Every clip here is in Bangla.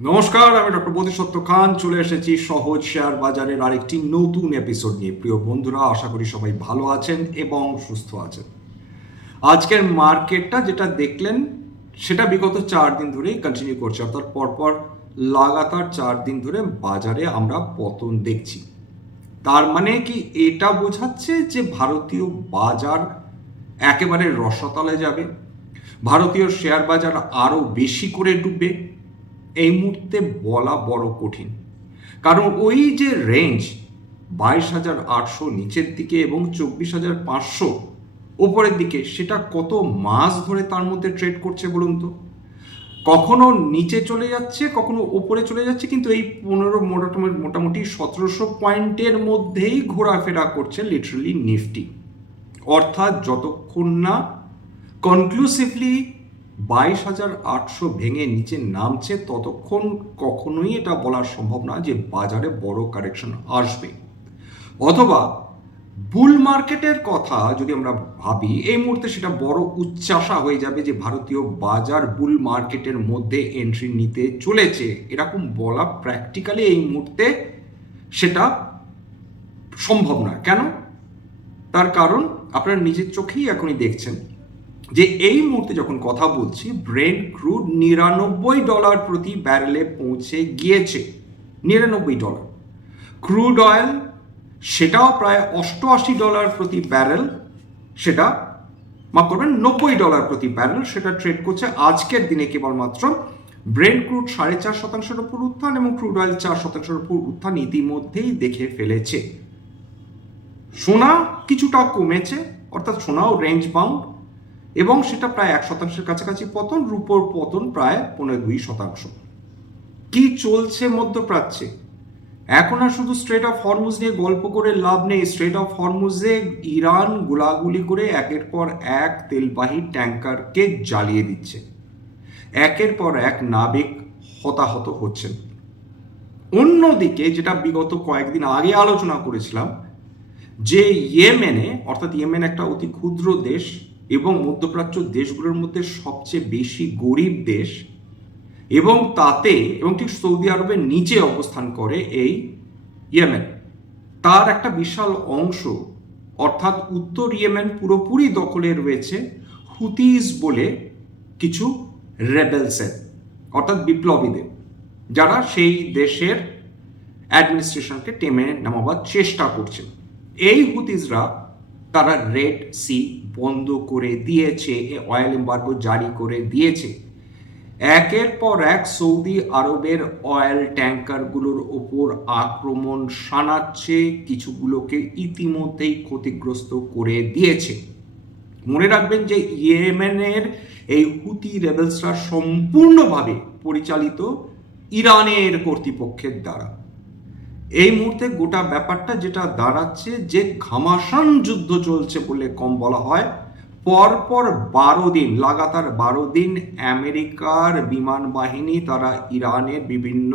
নমস্কার, আমি ডক্টর বোধিসত্ত্ব খান চলে এসেছি সহজ শেয়ার বাজারের আরেকটি নতুন এপিসোড নিয়ে। প্রিয় বন্ধুরা, আশা করি সবাই ভালো আছেন এবং সুস্থ আছেন। আজকের মার্কেটটা যেটা দেখলেন সেটা বিগত 4 দিন ধরেই কন্টিনিউ করছে, অর্থাৎ পরপর লাগাতার 4 দিন ধরে বাজারে আমরা পতন দেখছি। তার মানে কি এটা বোঝাচ্ছে যে ভারতীয় বাজার একেবারে রসাতলে যাবে, ভারতীয় শেয়ার বাজার আরও বেশি করে ডুববে? এই মুহূর্তে বলা বড় কঠিন, কারণ ওই যে রেঞ্জ 22,800 নিচের দিকে এবং 24,500 ওপরের দিকে, সেটা কত মাস ধরে তার মধ্যে ট্রেড করছে বলুন তো? কখনো নিচে চলে যাচ্ছে, কখনো ওপরে চলে যাচ্ছে, কিন্তু এই মোটামুটি 1700 পয়েন্টের মধ্যেই ঘোরাফেরা করছে লিটারালি নিফটি। অর্থাৎ যতক্ষণ না কনক্লুসিভলি 22,800 ভেঙে নিচে নামছে ততক্ষণ কখনোই এটা বলা সম্ভব না যে বাজারে বড় কারেকশন আসবে। অথবা বুল মার্কেটের কথা যদি আমরা ভাবি, এই মুহূর্তে সেটা বড় উচ্চাশা হয়ে যাবে যে ভারতীয় বাজার বুল মার্কেটের মধ্যে এন্ট্রি নিতে চলেছে, এরকম বলা প্র্যাকটিক্যালি এই মুহূর্তে সেটা সম্ভব না। কেন? তার কারণ আপনারা নিজের চোখেই এখনই দেখছেন যে এই মুহূর্তে যখন কথা বলছি ব্রেন্ট ক্রুড $99 প্রতি ব্যারেলে পৌঁছে গিয়েছে। $99। ক্রুড অয়েল সেটাও প্রায় $88 প্রতি ব্যারেল, সেটা মাফ করবেন $90 প্রতি ব্যারেল সেটা ট্রেড করছে আজকের দিনে। কেবলমাত্র ব্রেন্ট ক্রুড 4.5% উপর উত্থান এবং ক্রুড অয়েল 4% উপর উত্থান ইতিমধ্যেই দেখে ফেলেছে। সোনা কিছুটা কমেছে, অর্থাৎ সোনাও রেঞ্জ বাউন্ড এবং সেটা প্রায় 1% কাছাকাছি পতন। রুপোর পতন প্রায় 2.5%। কি চলছে মধ্যপ্রাচ্যে? এখন আর শুধু স্ট্রেট অফ হরমুজ নিয়ে গল্প করে লাভ নেই। স্ট্রেট অফ হরমুজে ইরান গোলাগুলি করে একের পর এক তেলবাহী ট্যাঙ্কারকে জ্বালিয়ে দিচ্ছে, একের পর এক নাবিক হতাহত হচ্ছেন। অন্যদিকে যেটা বিগত কয়েকদিন আগে আলোচনা করেছিলাম, যে ইয়েমেনে, অর্থাৎ ইয়েমেন একটা অতি ক্ষুদ্র দেশ এবং মধ্যপ্রাচ্য দেশগুলোর মধ্যে সবচেয়ে বেশি গরিব দেশ, এবং তাতে এবং ঠিক সৌদি আরবের নিচে অবস্থান করে এই ইয়েমেন, তার একটা বিশাল অংশ অর্থাৎ উত্তর ইয়েমেন পুরোপুরি দখলে রয়েছে হুতিজ বলে কিছু রেবেলসের, অর্থাৎ বিপ্লবীদের, যারা সেই দেশের অ্যাডমিনিস্ট্রেশনকে টেনে নামাবার চেষ্টা করছে। এই হুতিজরা তারা রেড সি বন্ধ করে দিয়েছে, অয়েল এম্বার্গো জারি করে দিয়েছে। একের পর এক সৌদি আরবের অয়েল ট্যাঙ্কারগুলোর ওপর আক্রমণ শানাচ্ছে, কিছুগুলোকে ইতিমধ্যেই ক্ষতিগ্রস্ত করে দিয়েছে। মনে রাখবেন যে ইয়েমেনের এই হুতি রেবেলসরা সম্পূর্ণভাবে পরিচালিত ইরানের কর্তৃপক্ষের দ্বারা। এই মুহূর্তে গোটা ব্যাপারটা যেটা দাঁড়াচ্ছে যে ঘামাসান যুদ্ধ চলছে বলে কম বলা হয়। পরপর 12 দিন, লাগাতার 12 দিন আমেরিকার বিমান বাহিনী তারা ইরানের বিভিন্ন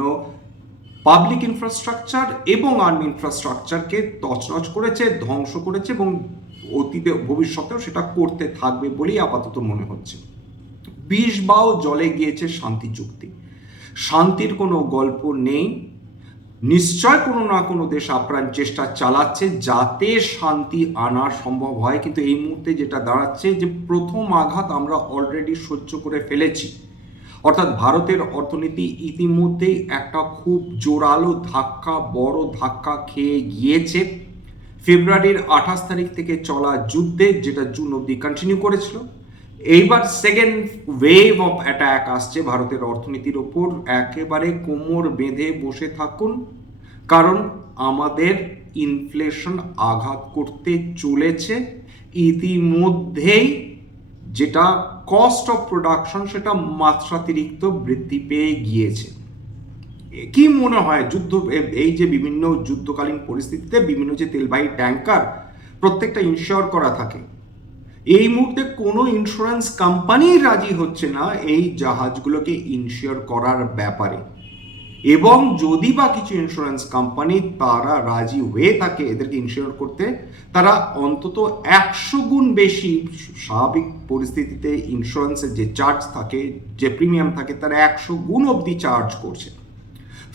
পাবলিক ইনফ্রাস্ট্রাকচার এবং আর্মি ইনফ্রাস্ট্রাকচারকে তছনছ করেছে, ধ্বংস করেছে এবং অতীতে ভবিষ্যতেও সেটা করতে থাকবে বলেই আপাতত মনে হচ্ছে। 20 বাও জলে গিয়েছে শান্তি চুক্তি। শান্তির কোনো গল্প নেই। নিশ্চয় কোনো না কোনো দেশ আপ্রাণ চেষ্টা চালাচ্ছে যাতে শান্তি আনা সম্ভব হয়, কিন্তু এই মুহূর্তে যেটা দাঁড়াচ্ছে যে প্রথম আঘাত আমরা অলরেডি সহ্য করে ফেলেছি। অর্থাৎ ভারতের অর্থনীতি ইতিমধ্যেই একটা খুব জোরালো ধাক্কা, বড় ধাক্কা খেয়ে গিয়েছে ফেব্রুয়ারির 28 তারিখ থেকে চলা যুদ্ধে, যেটা জুন অবধি কন্টিনিউ করেছিল। এইবার সেকেন্ড ওয়েভ অফ অ্যাটাক আসছে ভারতের অর্থনীতির ওপর। একেবারে কোমর বেঁধে বসে থাকুন, কারণ আমাদের ইনফ্লেশন আঘাত করতে চলেছে ইতিমধ্যেই। যেটা কস্ট অফ প্রোডাকশন সেটা মাত্রাতিরিক্ত বৃদ্ধি পেয়ে গিয়েছে। কি মনে হয় যুদ্ধ, এই যে বিভিন্ন যুদ্ধকালীন পরিস্থিতিতে বিভিন্ন যে তেলবাহী ট্যাঙ্কার প্রত্যেকটা ইনশিওর করা থাকে, এই মুহূর্তে কোনো ইন্স্যুরেন্স কোম্পানি রাজি হচ্ছে না এই জাহাজগুলোকে ইনশিওর করার ব্যাপারে। এবং যদি বা কিছু ইন্স্যুরেন্স কোম্পানি তারা রাজি হয়ে থাকে এদেরকে ইন্স্যুর করতে, তারা অন্তত 100 গুণ বেশি স্বাভাবিক পরিস্থিতিতে ইন্স্যুরেন্সের যে চার্জ থাকে, যে প্রিমিয়াম থাকে, তারা 100 গুণ অবধি চার্জ করছে।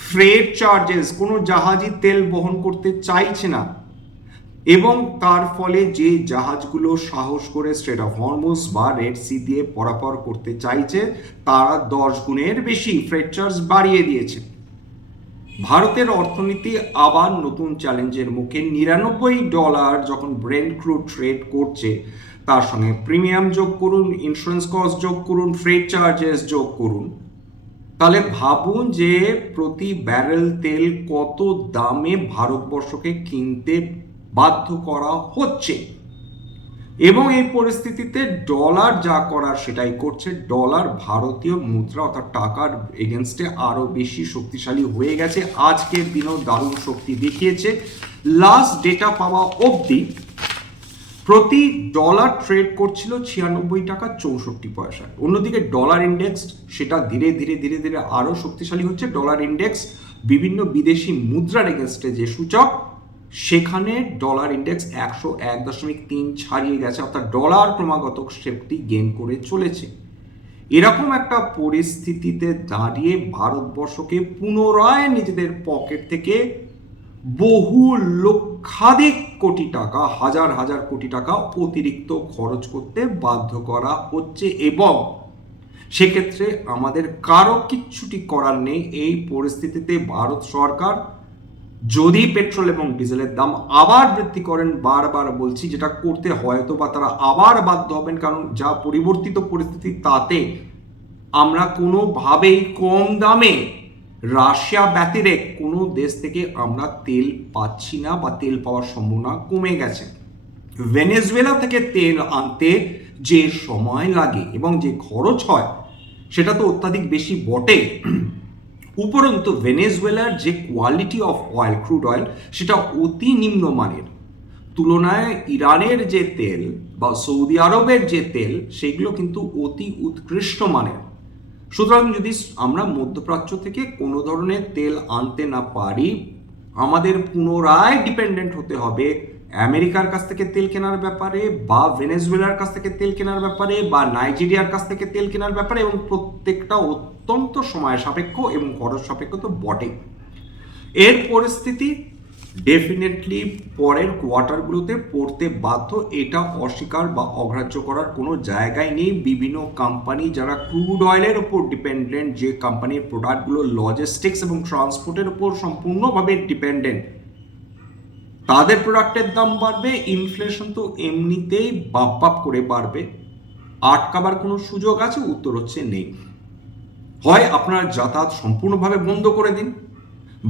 ফ্রেট চার্জেস, কোনো জাহাজই তেল বহন করতে চাইছে না, এবং তার ফলে যে জাহাজগুলো সাহস করে স্ট্রেট অফ হরমুজ বা রেড সি দিয়ে পারাপার করতে চাইছে তারা 10 গুণের বেশি ফ্রেট চার্জ বাড়িয়ে দিয়েছে। ভারতের অর্থনীতি আবার নতুন চ্যালেঞ্জের মুখে। $99 যখন ব্রেন্ট ক্রুড ট্রেড করছে, তার সঙ্গে প্রিমিয়াম যোগ করুন, ইন্স্যুরেন্স কস্ট যোগ করুন, ফ্রেট চার্জেস যোগ করুন, তাহলে ভাবুন যে প্রতি ব্যারেল তেল কত দামে ভারতবর্ষকে কিনতে বাধ্য করা হচ্ছে। এবং এই পরিস্থিতিতে ডলার যা করার সেটাই করছে। ডলার ভারতীয় মুদ্রা অর্থাৎ টাকার এগেনস্টে আরো বেশি শক্তিশালী হয়ে গেছে। আজকের দিনেও দারুণ শক্তি দেখিয়েছে। লাস্ট ডেটা পাওয়া অবধি প্রতি ডলার ট্রেড করছিল 96 টাকা 64 পয়সা। অন্যদিকে ডলার ইন্ডেক্স সেটা ধীরে ধীরে ধীরে ধীরে আরো শক্তিশালী হচ্ছে। ডলার ইন্ডেক্স বিভিন্ন বিদেশি মুদ্রার এগেনস্টে যে সূচক, সেখানে ডলার ইন্ডেক্স 101.3 ছাড়িয়ে গেছে, অর্থাৎ ডলার ক্রমাগত শক্তি গেইন করে চলেছে। এরকম একটা পরিস্থিতিতে দাঁড়িয়ে ভারতবর্ষকে পুনরায় নিজেদের পকেট থেকে বহু লক্ষাধিক কোটি টাকা, হাজার হাজার কোটি টাকা অতিরিক্ত খরচ করতে বাধ্য করা হচ্ছে, এবং সেক্ষেত্রে আমাদের কারো কিচ্ছুটি করার নেই। এই পরিস্থিতিতে ভারত সরকার যদি পেট্রোল এবং ডিজেলের দাম আবার বৃদ্ধি করেন, বারবার বলছি, যেটা করতে হয়তো বা তারা আবার বাধ্য হবেন, কারণ যা পরিবর্তিত পরিস্থিতি তাতে আমরা কোনোভাবেই কম দামে রাশিয়া ব্যতিরেক কোনো দেশ থেকে আমরা তেল পাচ্ছি না, বা তেল পাওয়ার সম্ভাবনা কমে গেছে। ভেনেজুয়েলা থেকে তেল আনতে যে সময় লাগে এবং যে খরচ হয় সেটা তো অত্যাধিক বেশি বটে। উপরন্তু ভেনেজুয়েলার যে quality of oil, crude oil, সেটা অতি নিম্নমানের। তুলনায় ইরানের যে তেল বা সৌদি আরবের যে তেল, সেগুলো কিন্তু অতি উৎকৃষ্ট মানের। সুতরাং যদি আমরা মধ্যপ্রাচ্য থেকে কোনো ধরনের তেল আনতে না পারি, আমাদের পুনরায় ডিপেন্ডেন্ট হতে হবে আমেরিকার কাছ থেকে তেল কেনার ব্যাপারে, বা ভেনেজুয়েলার কাছ থেকে তেল কেনার ব্যাপারে, বা নাইজেরিয়ার কাছ থেকে তেল কেনার ব্যাপারে, এবং প্রত্যেকটা অত্যন্ত সময় সাপেক্ষ এবং খরচ সাপেক্ষ তো বটে। এর পরিস্থিতি ডেফিনেটলি পরের কোয়ার্টারগুলোতে পড়তে বাধ্য, এটা অস্বীকার বা অগ্রাহ্য করার কোনো জায়গায় নেই। বিভিন্ন কোম্পানি যারা ক্রুড অয়েলের উপর ডিপেন্ডেন্ট, যে কোম্পানির প্রোডাক্টগুলো লজিস্টিক্স এবং ট্রান্সপোর্টের উপর সম্পূর্ণভাবে ডিপেন্ডেন্ট, তাদের প্রোডাক্টের দাম বাড়বে। ইনফ্লেশন তো এমনিতেই বাপ করে বাড়বে। আটকাবার কোনো সুযোগ আছে? উত্তর হচ্ছে নেই। হয় আপনার যাতায়াত সম্পূর্ণভাবে বন্ধ করে দিন,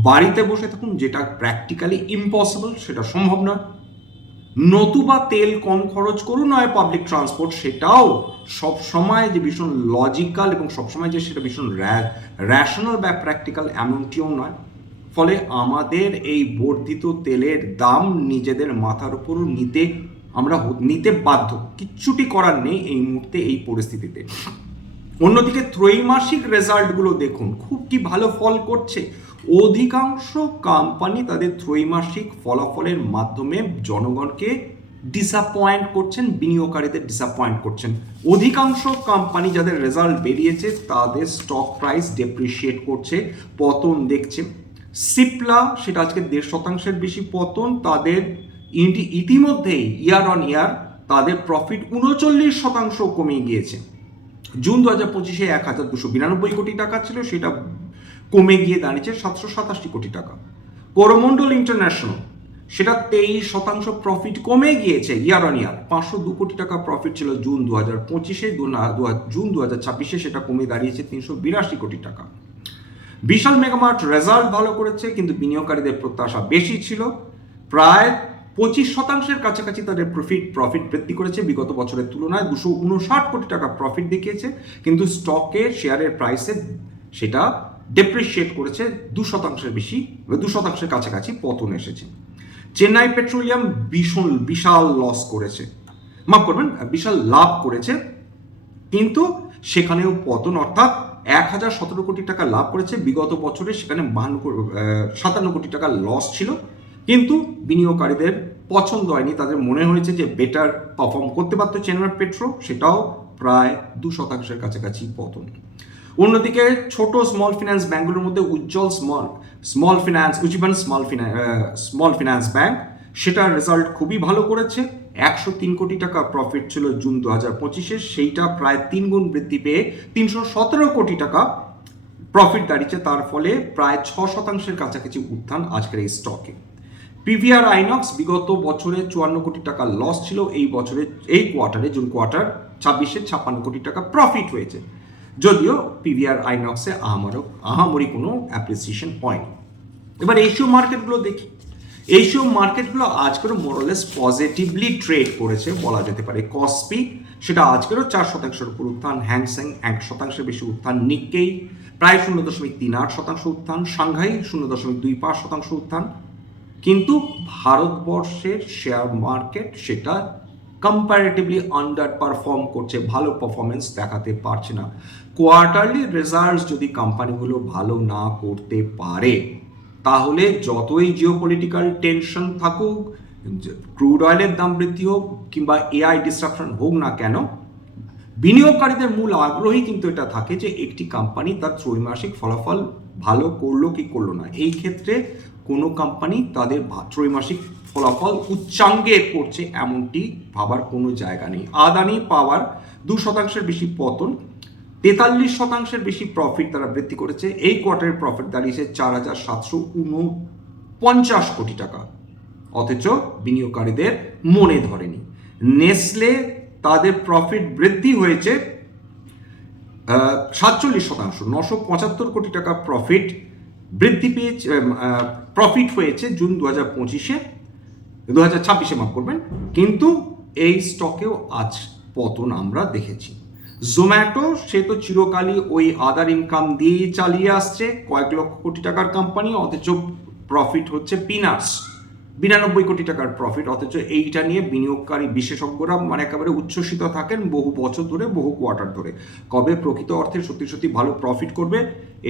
বাড়িতে বসে থাকুন, যেটা প্র্যাকটিক্যালি ইম্পসিবল, সেটা সম্ভব নয়। নতুবা তেল কম খরচ করুন, নয় পাবলিক ট্রান্সপোর্ট, সেটাও সবসময় যে ভীষণ লজিক্যাল এবং সবসময় যে সেটা ভীষণ র্যাশনাল বা প্র্যাকটিক্যাল এমনটিও নয়। ফলে আমাদের এই বর্ধিত তেলের দাম নিজেদের মাথার উপর নিতে বাধ্য, কিচ্ছুটি করার নেই এই মুহূর্তে এই পরিস্থিতিতে। অন্যদিকে ত্রৈমাসিক রেজাল্টগুলো দেখুন, খুব কি ভালো ফল করছে। অধিকাংশ কোম্পানি তাদের ত্রৈমাসিক ফলাফলের মাধ্যমে জনগণকে ডিসঅ্যাপয়েন্ট করছেন, বিনিয়োগকারীদের ডিসঅ্যাপয়েন্ট করছেন। অধিকাংশ কোম্পানি যাদের রেজাল্ট বেরিয়েছে তাদের স্টক প্রাইস ডেপ্রিসিয়েট করছে, পতন দেখছে। সিপলা, সেটা আজকে 1.5% বেশি পতন। তাদের ইতিমধ্যেই ইয়ার অন ইয়ার তাদের প্রফিট 39% কমে গিয়েছে। জুন 2025-এ 1292 কোটি টাকা ছিল, সেটা কমে গিয়ে দাঁড়িয়েছে 787 কোটি টাকা। করমন্ডল ইন্টারন্যাশনাল, সেটা 23% প্রফিট কমে গিয়েছে ইয়ার অন ইয়ার। 502 কোটি টাকা প্রফিট ছিল জুন 2025-এ, জুন 2026-এ সেটা কমে দাঁড়িয়েছে 382 কোটি টাকা। বিশাল মেগামার্ট রেজাল্ট ভালো করেছে, কিন্তু বিনিয়োগকারীদের প্রত্যাশা বেশি ছিল। প্রায় 25% কাছাকাছি তাদের প্রফিট বৃদ্ধি করেছে বিগত বছরের তুলনায়। 259 কোটি টাকা প্রফিট দেখিয়েছে, কিন্তু স্টকের শেয়ারের প্রাইসে সেটা ডেপ্রিসিয়েট করেছে 2% বেশি, 2% কাছাকাছি পতন এসেছে। চেন্নাই পেট্রোলিয়াম বিশাল লস করেছে, মাফ করবেন, বিশাল লাভ করেছে, কিন্তু সেখানেও পতন, অর্থাৎ 1017 কোটি টাকা লাভ করেছে। বিগত বছরে সেখানে 57 কোটি টাকা লস ছিল, কিন্তু বিনিয়োগকারীদের পছন্দ হয়নি, তাদের মনে হয়েছে যে বেটার পারফর্ম করতে পারতো চেন্নাই পেট্রো, সেটাও প্রায় 2% কাছাকাছি পতন। অন্যদিকে ছোট স্মল ফিন্যান্স ব্যাঙ্কগুলোর মধ্যে উজ্জ্বল উজ্জীবন স্মল ফিন্যান্স ব্যাংক, সেটার রেজাল্ট খুবই ভালো করেছে। 103 কোটি টাকা প্রফিট ছিল জুন 2025-এ, সেইটা প্রায় 3 গুণ বৃদ্ধি পেয়ে 317 কোটি টাকা প্রফিট দাঁড়িয়েছে। তার ফলে প্রায় 6% কাছাকাছি উত্থান আজকের এই স্টকে। পিভিআর আইনক্স বিগত বছরে 54 কোটি টাকা লস ছিল, এই কোয়ার্টারে জুন কোয়ার্টার 26-এ 56 কোটি টাকা প্রফিট হয়েছে, যদিও পিভিআর আইনক্সে আহামরি কোনো অ্যাপ্রিসিয়েশন হয়নি। এবার এশীয় মার্কেটগুলো দেখি। এশীয় মার্কেটগুলো আজকেরও মোরলেস পজিটিভলি ট্রেড করেছে বলা যেতে পারে। কসপি সেটা আজকেরও 4%-এর উপর উত্থান, হ্যাংসেং 1%-এর বেশি উত্থান, নিক্কেই প্রায় 0.38% উত্থান, সাংহাই 0.25% উত্থান। কিন্তু ভারতবর্ষের শেয়ার মার্কেট সেটা কম্পারেটিভলি আন্ডার পারফর্ম করছে, ভালো পারফরমেন্স দেখাতে পারছে না। কোয়ার্টারলি রেজাল্টস যদি কোম্পানিগুলো ভালো না করতে পারে, তাহলে যতই জিওপলিটিক্যাল টেনশন থাকুক, ক্রুড অয়েলের দাম বৃদ্ধি হোক কিংবা এআই ডিসরাপশন হোক না কেন, বিনিয়োগকারীদের মূল আগ্রহী কিন্তু এটা থাকে যে একটি কোম্পানি তার ত্রৈমাসিক ফলাফল ভালো করলো কি করলো না। এই ক্ষেত্রে কোনো কোম্পানি তাদের ত্রৈমাসিক ফলাফল উচ্চাঙ্গে করছে এমনটি ভাবার কোনো জায়গা নেই। আদানি পাওয়ার 2%-এর বেশি পতন, 43%-এর বেশি প্রফিট তারা বৃদ্ধি করেছে। এই কোয়ার্টারের প্রফিট দাঁড়িয়েছে 4,749 কোটি টাকা, অথচ বিনিয়োগকারীদের মনে ধরেনি। নেসলে তাদের প্রফিট বৃদ্ধি হয়েছে 47%, 975 কোটি টাকা প্রফিট বৃদ্ধি পেয়েছে, প্রফিট হয়েছে জুন 2026-এ মাফ করবেন, কিন্তু এই স্টকেও আজ পতন আমরা দেখেছি। জোম্যাটো সে তো চিরকালই ওই আদার ইনকাম দিয়েই চালিয়ে আসছে, কয়েক লক্ষ কোটি টাকার কোম্পানি, অথচ প্রফিট হচ্ছে পিনাটস, 92 কোটি টাকার প্রফিট, অথচ এইটা নিয়ে বিনিয়োগকারী বিশেষজ্ঞরা মানে একেবারে উচ্ছ্বসিত থাকেন বহু বছর ধরে, বহু কোয়ার্টার ধরে। কবে প্রকৃত অর্থে সত্যি ভালো প্রফিট করবে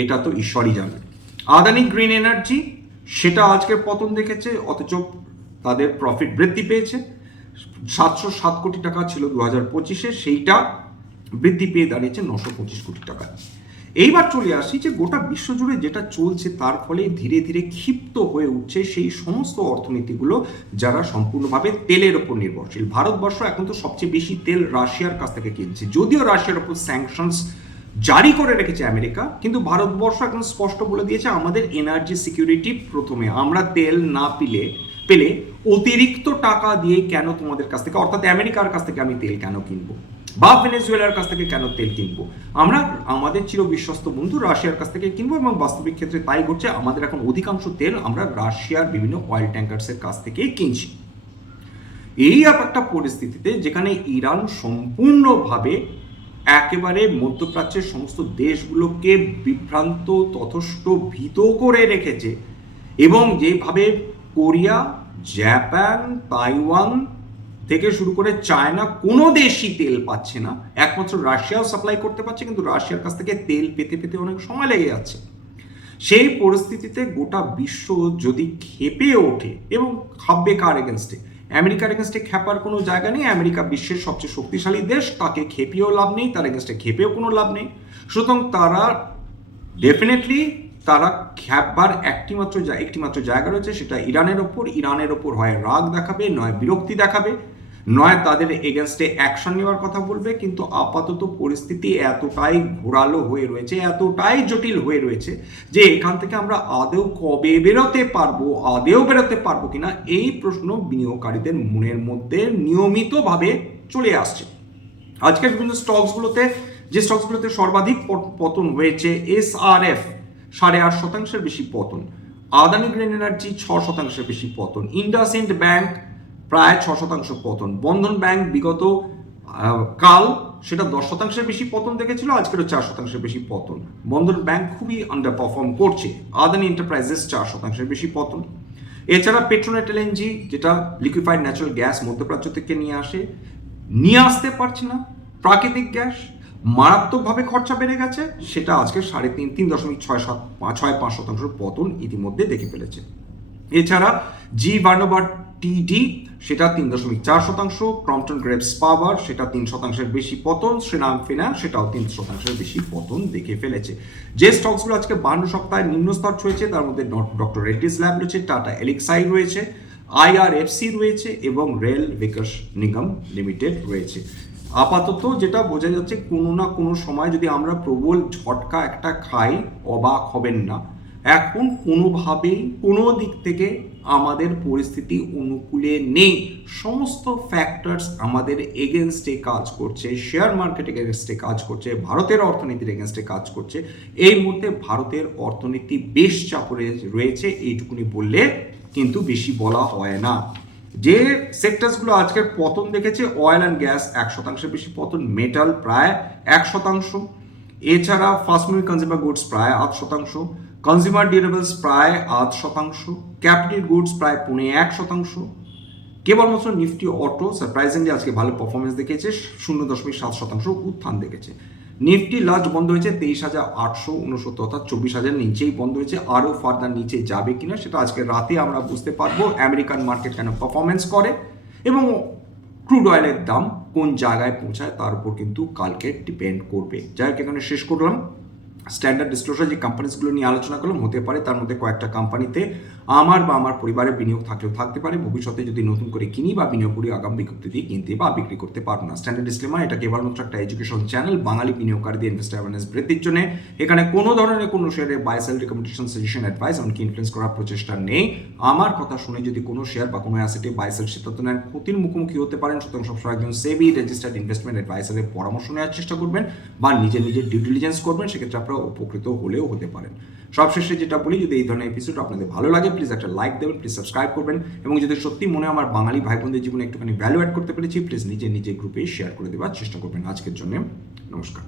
এটা তো ঈশ্বরই জানে। আদানি গ্রিন এনার্জি সেটা আজকে পতন দেখেছে, অথচ তাদের প্রফিট বৃদ্ধি পেয়েছে। 707 কোটি টাকা ছিল 2025-এ, সেইটা বৃদ্ধি পেয়ে দাঁড়িয়েছে 925 কোটি টাকা। এইবার চলে আসি যে গোটা বিশ্বজুড়ে যেটা চলছে তার ফলে ধীরে ধীরে ক্ষিপ্ত হয়ে উঠছে সেই সমস্ত অর্থনীতিগুলো যারা সম্পূর্ণভাবে তেলের ওপর নির্ভরশীল। ভারতবর্ষ এখন তো সবচেয়ে বেশি তেল রাশিয়ার কাছ থেকে কিনছে, যদিও রাশিয়ার ওপর স্যাংশনস জারি করে রেখেছে আমেরিকা, কিন্তু ভারতবর্ষ এখন স্পষ্ট বলে দিয়েছে আমাদের এনার্জি সিকিউরিটি প্রথমে, আমরা তেল না পেলে অতিরিক্ত টাকা দিয়ে কেন তোমাদের কাছ থেকে, অর্থাৎ আমেরিকার কাছ থেকে আমি তেল কেন কিনবো বা ভেনেজুয়েলার কাছ থেকে কেন তেল কিনবো, আমরা আমাদের চিরবিশ্বস্ত বন্ধু রাশিয়ার কাছ থেকে কিনবো। এবং বাস্তবিক ক্ষেত্রে তাই ঘটছে, আমাদের এখন অধিকাংশ তেল আমরা রাশিয়ার বিভিন্ন অয়েল ট্যাঙ্কার্সের কাছ থেকে কিনছি। এই একটা পরিস্থিতিতে যেখানে ইরান সম্পূর্ণভাবে একেবারে মধ্যপ্রাচ্যের সমস্ত দেশগুলোকে বিভ্রান্ত তথস্থ ভীত করে রেখেছে, এবং যেভাবে কোরিয়া, জাপান, তাইওয়ান থেকে শুরু করে চায়না কোনো দেশই তেল পাচ্ছে না, একমাত্র রাশিয়াও সাপ্লাই করতে পারছে, কিন্তু রাশিয়ার কাছ থেকে তেল পেতে অনেক সময় লেগে যাচ্ছে। সেই পরিস্থিতিতে গোটা বিশ্ব যদি খেপে ওঠে, এবং খাববে কার এগেনস্টে? আমেরিকার এগেনস্টে খেপার কোনো জায়গা নেই। আমেরিকা বিশ্বের সবচেয়ে শক্তিশালী দেশ, তাকে খেপিয়েও লাভ নেই, তার এগেনস্টে খেপেও কোনো লাভ নেই। সুতরাং তারা ডেফিনেটলি তারা খেপবার একটিমাত্র জায়গা রয়েছে, সেটা ইরানের ওপর হয় রাগ দেখাবে, নয় বিরক্তি দেখাবে, নয় তাদের এগেনস্টে অ্যাকশন নেওয়ার কথা বলবে। কিন্তু আপাতত পরিস্থিতি এতটাই ঘোরালো হয়ে রয়েছে, এতটাই জটিল হয়ে রয়েছে যে এখান থেকে আমরা আদৌ বেরোতে পারবো কিনা এই প্রশ্ন বিনিয়োগকারীদের মনের মধ্যে নিয়মিতভাবে চলে আসছে। আজকের বিভিন্ন স্টকসগুলোতে সর্বাধিক পতন হয়েছে SRF 8.5% বেশি পতন, আদানি গ্রিন এনার্জি 6% বেশি পতন, ইন্ডাসইন্ড ব্যাংক প্রায় 6% পতন, বন্ধন ব্যাংক বিগত কাল সেটা 10% বেশি পতন দেখেছিল, আজকেরও 4% বেশি পতন। বন্ধন ব্যাংক খুবই আন্ডার পারফর্ম করছে। আদানি এন্টারপ্রাইজেস 4% বেশি পতন। এছাড়া পেট্রোনেট LNG যেটা লিকুইফাইড ন্যাচারাল গ্যাস মধ্যপ্রাচ্য থেকে নিয়ে আসতে পারছে না, প্রাকৃতিক গ্যাস মারাত্মকভাবে খরচা বেড়ে গেছে, সেটা আজকে 3.6 পতন ইতিমধ্যে দেখে ফেলেছে। এছাড়া জি ভার্নোভার টিডি সেটা 3.4%, ক্রম্পটন গ্রেভস পাওয়ার সেটা 3% বেশি পতন, শ্রীরাম ফিন্যান্স সেটাও 3% বেশি পতন দেখে ফেলেছে। যে স্টকসগুলো আজকে 52 সপ্তাহে নিম্ন স্তর ছুঁয়েছে তার মধ্যে ডক্টর রেড্ডিস ল্যাব রয়েছে, টাটা এলিক্সাই রয়েছে, আইআরএফসি রয়েছে এবং রেল বিকাশ নিগম লিমিটেড রয়েছে। আপাতত যেটা বোঝা যাচ্ছে, কোনো না কোনো সময় যদি আমরা প্রবল ঝটকা একটা খাই অবাক হবেন না। এখন কোনোভাবেই কোনো দিক থেকে আমাদের পরিস্থিতি অনুকূলে নেই, সমস্ত ফ্যাক্টরস আমাদের এগেনস্টে কাজ করছে, শেয়ার মার্কেট এগেনস্টে কাজ করছে, ভারতের অর্থনীতির এগেনস্টে কাজ করছে। এই মুহূর্তে ভারতের অর্থনীতি বেশ চাপে রয়েছে, এইটুকুনি বললে কিন্তু বেশি বলা হয় না। যে সেক্টরসগুলো আজকের পতন দেখেছে, অয়েল অ্যান্ড গ্যাস 1% বেশি পতন, মেটাল প্রায় 1%, এছাড়া ফাস্ট মুভিং কনজিউমার গুডস প্রায় 8%, কনজিউমার ডিউরেবলস প্রায় 8%, ক্যাপিটাল গুডস প্রায় 0.1%। কেবলমাত্র নিফটি অটো সারপ্রাইজিংলি আজকে ভালো পারফরমেন্স দেখিয়েছে, 0.7% উত্থান দেখেছে। নিফটি লাস্ট বন্ধ হয়েছে 23,869, অর্থাৎ 24,000 নিচেই বন্ধ হয়েছে। আরও ফার্দার নিচে যাবে কিনা সেটা আজকে রাতে আমরা বুঝতে পারবো, আমেরিকান মার্কেট কেন পারফরমেন্স করে এবং ক্রুড অয়েলের দাম কোন জায়গায় পৌঁছায় তার উপর কিন্তু কালকে ডিপেন্ড করবে। যাই হোক, এখানে শেষ করলাম। স্ট্যান্ডার্ড ডিসক্লোজার যে কোম্পানিসগুলো নিয়ে আলোচনা করলাম, হতে পারে তার মধ্যে কয়েকটা কোম্পানিতে আমার বা আমার পরিবারের বিনিয়োগ থাকলেও থাকতে পারে। ভবিষ্যতে যদি নতুন করে কিনি বা বিনিয়োগ করি, আগামী বিজ্ঞপ্তি দিয়ে কিনতে বা বিক্রি করতে পারবো না। স্ট্যান্ডার্ড ডিসক্লেমার, এটা কেবলমাত্র একটা এডুকেশন চ্যানেল, বাঙালি বিনিয়োগকারীদের ইনভেস্টার অ্যাওয়ারনেস বৃদ্ধির জন্য। এখানে কোনো ধরনের কোনো শেয়ারের buy sell recommendation, suggestion, advice এমনকি ইনফ্লুয়েন্স করার প্রচেষ্টা নেই। আমার কথা শুনে যদি কোনো শেয়ার বা কোনো অ্যাসেটে বাই সেল সিদ্ধান্ত নেন, ক্ষতির মুখোমুখি হতে পারেন। সুতরাং সবসময় একজন সেবি রেজিস্টার্ড ইনভেস্টমেন্ট অ্যাডভাইসারের পরামর্শ নেওয়ার চেষ্টা করবেন বা নিজের ডিউ ডিলিজেন্স করবেন, সেক্ষেত্রে আপনারা উপকৃত হলেও হতে পারেন। সবশেষে যেটা বলি, যদি এই ধরনের এপিসোড আপনাদের ভালো লাগে প্লিজ একটা লাইক দেবেন, প্লিজ সাবস্ক্রাইব করবেন এবং যদি সত্যি মনে আমার বাঙালি ভাই বোনদের জীবনে একটুখানি ভ্যালু অ্যাড করতে পেরেছি, প্লিজ নিজে গ্রুপে শেয়ার করে দেওয়ার চেষ্টা করবেন। আজকের জন্য নমস্কার।